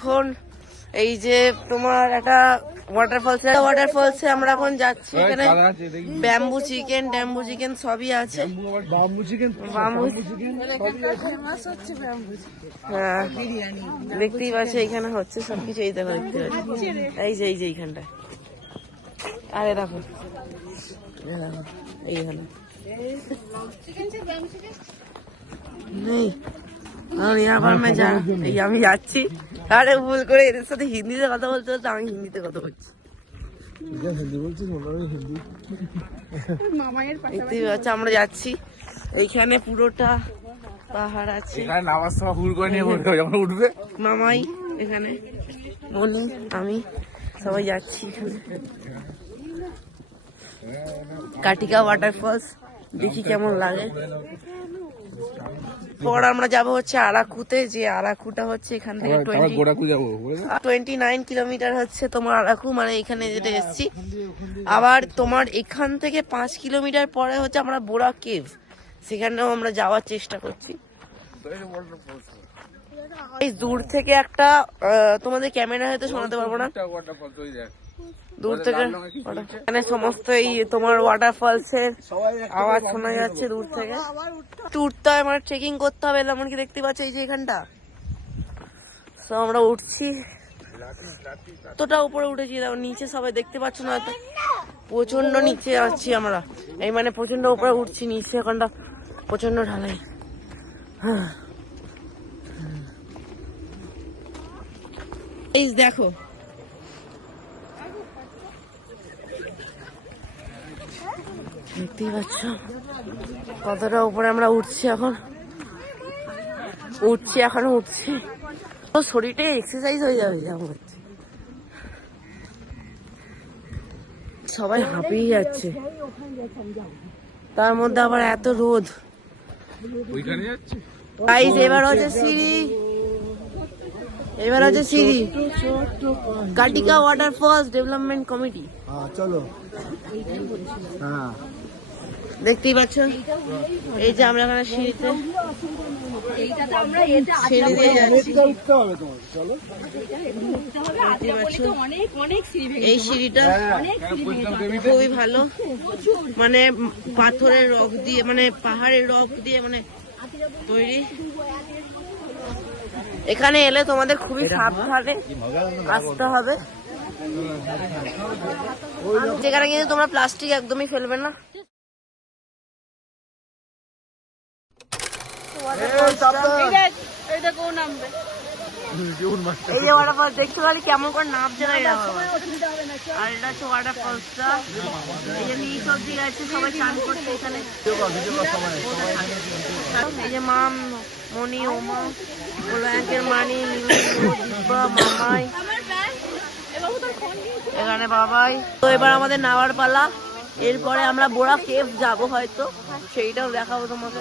এখন এই যে তোমার একটা ওয়াটারফলসে আমরা এখন যাচ্ছি। এখানে ব্যাম্বু চিকেন সবই আছে। হ্যাঁ দেখতেই পাচ্ছি এইখানে হচ্ছে সবকিছু। এই দেখো দেখতে পাচ্ছি এই যে এইখানটায়। আরে দেখো এইখানে নেই। আমি যাচ্ছি। আরে ভুল করে এদের সাথে হিন্দিতে কথা বলতে বলতে আমি হিন্দিতে কথা বলছি। আমরা যাচ্ছি এইখানে পুরোটা পাহাড় আছে। উঠবে মামাই এখানে, মনি, আমি সবাই যাচ্ছি এখানে কাটিকা ওয়াটারফলস। দেখি কেমন লাগে। পর আমরা যাবো হচ্ছে আরাকুতে। যে আরাকুটা হচ্ছে এখান থেকে 29 কিলোমিটার হচ্ছে তোমার আরাকু, মানে এখানে যেটা এসছি। আবার তোমার এখান থেকে 5 কিলোমিটার পরে হচ্ছে আমরা বোরা কেভ, সেখানেও আমরা যাওয়ার চেষ্টা করছি। দূর থেকে একটা তোমাদের ক্যামেরা হয়তো শোনাতে পারবো না, দূর থেকে এখানে সমস্ত এই তোমার ওয়াটারফলস এর আওয়াজ শোনা যাচ্ছে দূর থেকে। উঠতে হয়, মানে ট্রেকিং করতে হবে। এমনকি দেখতে পাচ্ছি এই যে এখানটা, তো আমরা উঠছি। কতটা উপরে উঠেছি, নিচে সবাই দেখতে পাচ্ছ না হয়তো, প্রচন্ড নিচে আছি আমরা। এই মানে প্রচন্ড উপরে উঠছি, নিচে এখানটা প্রচন্ড ঢালাই। এই দেখো দেখতেই পাচ্ছ কতটা উপরে আমরা উঠছি। এখনো উঠছি। শরীরটা এক্সারসাইজ হয়ে যাবে যেমন হচ্ছে। সবাই হাঁপিয়ে যাচ্ছে, তার মধ্যে আবার এত রোদ। এবার হচ্ছে সিঁড়ি কাটিকা ওয়াটারফলস ডেভেলপমেন্ট কমিটি। চলো দেখতেই পাচ্ছ এই যে আমরা এখানে সিঁড়ি দিয়ে যাচ্ছি। এই সিঁড়িটা খুবই ভালো, মানে পাথরের রক দিয়ে, মানে পাহাড়ের রক দিয়ে মানে তৈরি। এখানে এলে তোমাদের খুবই সাবধানে আসতে হবে, যেখানে কিন্তু তোমরা প্লাস্টিক একদমই ফেলবে না। এই যে ওয়াটারফল দেখছো খালি কেমন করে নামছে না, আর এটা হচ্ছে ওয়াটারফলসটা। এই যে নিচ অব্দি গেছে সবাই চান করছে এখানে। এই যে মা, মনি, ওমা, ব্যাংকের মানি, দিব্যা, মামাই, এখানে বাবাই। তো এবার আমাদের নাওয়ার পালা। এরপরে আমরা বোরা কেভ যাবো হয়তো, সেইটাও দেখাবো তোমাকে।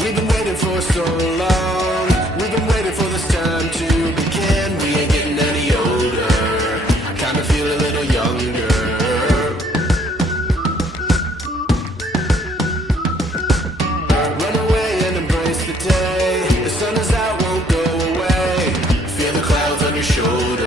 We've been waiting for so long.